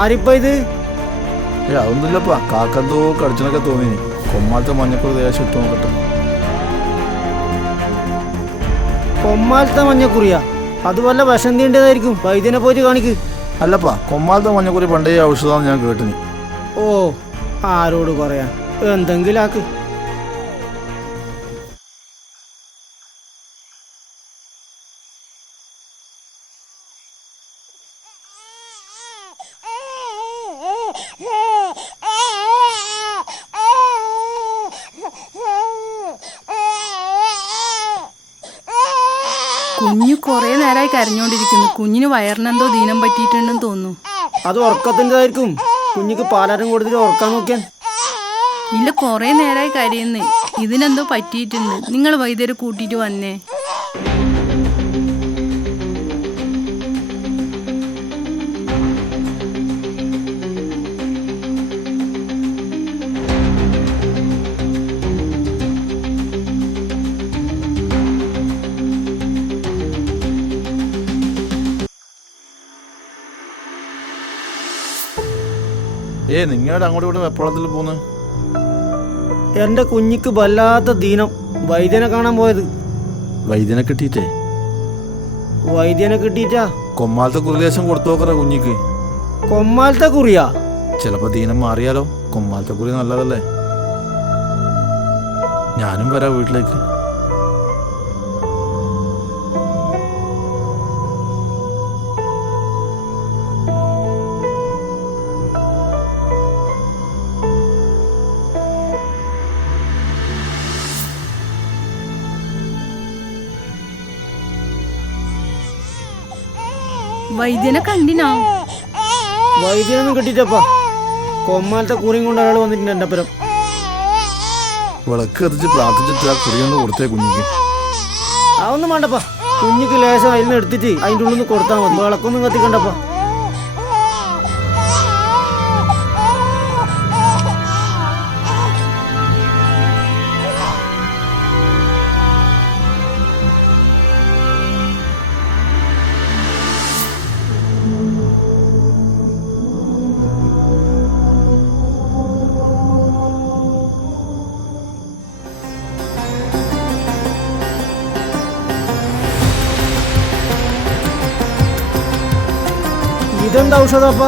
ആരിപ്പ ഇത്? അതൊന്നുമില്ലപ്പാ, കാക്കെന്തോ കടിച്ചനൊക്കെ തോന്നി. കൊമ്മാലത്തെ മഞ്ഞക്കുറി ദേശം ഇട്ട് നോക്കട്ടെ. കൊമ്മാലത്തെ മഞ്ഞക്കുറിയാ? അത് വല്ല വിഷം തീണ്ടതായിരിക്കും, വൈദ്യനെ പോയിട്ട് കാണിക്ക്. അല്ലപ്പാ, കൊമ്മാലത്തെ മഞ്ഞക്കുറി പണ്ടേ ഔഷധമാണെന്ന് ഞാൻ കേട്ടിനി. ഓ, ആരോട് പറയാ, എന്തെങ്കിലും ആക്ക്. കുഞ്ഞു കൊറേ നേരമായി കരഞ്ഞോണ്ടിരിക്കുന്നു. കുഞ്ഞിന് വയറിനെന്തോ ദീനം പറ്റിയിട്ടുണ്ടെന്ന് തോന്നുന്നു. അത് ഉറക്കത്തിൻ്റെതായിരിക്കും. കുഞ്ഞിക്ക് പാലാരം കൊടുത്തിട്ട് ഉറക്കാൻ നോക്കിയാൽ. ഇല്ല, കൊറേ നേരമായി കരയുന്നു. ഇതിനെന്തോ പറ്റിയിട്ടുണ്ട്. നിങ്ങൾ വൈദ്യരെ കൂട്ടിയിട്ട് വന്നേ. നിങ്ങളുടെ അങ്ങോട്ട് ഇവിടെ വെപ്പളത്തിൽ പോന്ന്? എന്റെ കുഞ്ഞിക്ക് വല്ലാത്ത ദീനം. വൈദ്യനെ കാണാൻ പോയത്. വൈദ്യനെ കിട്ടിയിട്ടേ? വൈദ്യനെ കിട്ടിയിട്ടാ കൊമ്മാലത്തെ കുറിദേശം കൊടുത്തു നോക്കറ കുഞ്ഞിക്ക്. കൊമ്മാലത്തെ കുറിയാ? ചിലപ്പോ ദീനം മാറിയാലോ. കൊമ്മാലത്തെ കുറി നല്ലതല്ലേ. ഞാനും വരാം വീട്ടിലേക്ക്. വൈദ്യനെ കണ്ടിനാ? വൈദ്യനൊന്നും കിട്ടിട്ടപ്പാ. കൊമ്മാലത്തെ കുറിയും കൊണ്ട് ഒരാൾ വന്നിട്ടുണ്ട് എന്റെ അപ്പുറം. വിളക്ക് കത്തിച്ച് പ്രാർത്ഥിച്ചിട്ട് ആ കുറിയൊന്ന് കൊടുത്തേ കുഞ്ഞിക്ക്. അതൊന്നും വേണ്ടപ്പാ. കുഞ്ഞിക്ക് ലേശം അതിൽ നിന്ന് എടുത്തിട്ട് അതിൻ്റെ ഉള്ളിൽ നിന്ന് കൊടുത്താൽ മതി. വിളക്കൊന്നും കത്തിക്കണ്ടപ്പാ. ഇതെന്താ ഔഷധപ്പാ?